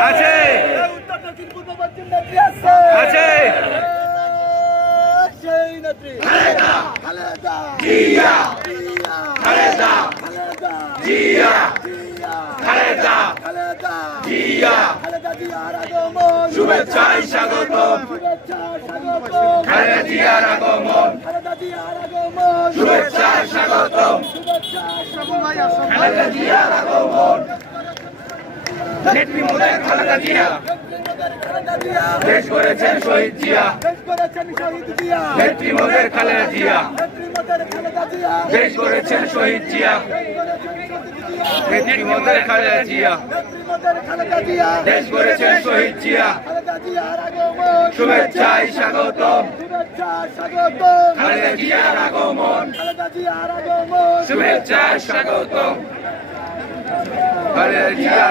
আছে উত্তর দক্ষিণ পূর্ব পশ্চিম নেত্রী আছে আছে সেই নেত্রী খালেদা খালেদা জিয়া জিয়া খালেদা খালেদা জিয়া জিয়া খালেদা খালেদা জিয়া খালেদা জিয়ার আগমন শুভেচ্ছায় স্বাগতম শুভেচ্ছা স্বাগতম খালেদা জিয়ার আগমন খালেদা জিয়ার আগমন শুভেচ্ছায় স্বাগতম শুভেচ্ছা স্বাগতম খালেদা জিয়ার আগমন নেত্রী মোদের খালেদা জিয়া খালেদা জিয়া দেশ করেছেন শহীদ জিয়া দেশ করেছেন শহীদ জিয়া নেত্রী মোদের খালেদা জিয়া নেত্রী মোদের খালেদা জিয়া দেশ করেছেন শহীদ জিয়া নেত্রী মোদের খালেদা জিয়া নেত্রী মোদের খালেদা জিয়া দেশ করেছেন শহীদ জিয়া খালেদা জিয়ার আগমন শুভেচ্ছায় স্বাগতম শুভেচ্ছা স্বাগতম খালেদা জিয়ার আগমন খালেদা জিয়ার আগমন শুভেচ্ছায় স্বাগতম খালেদা জিয়ার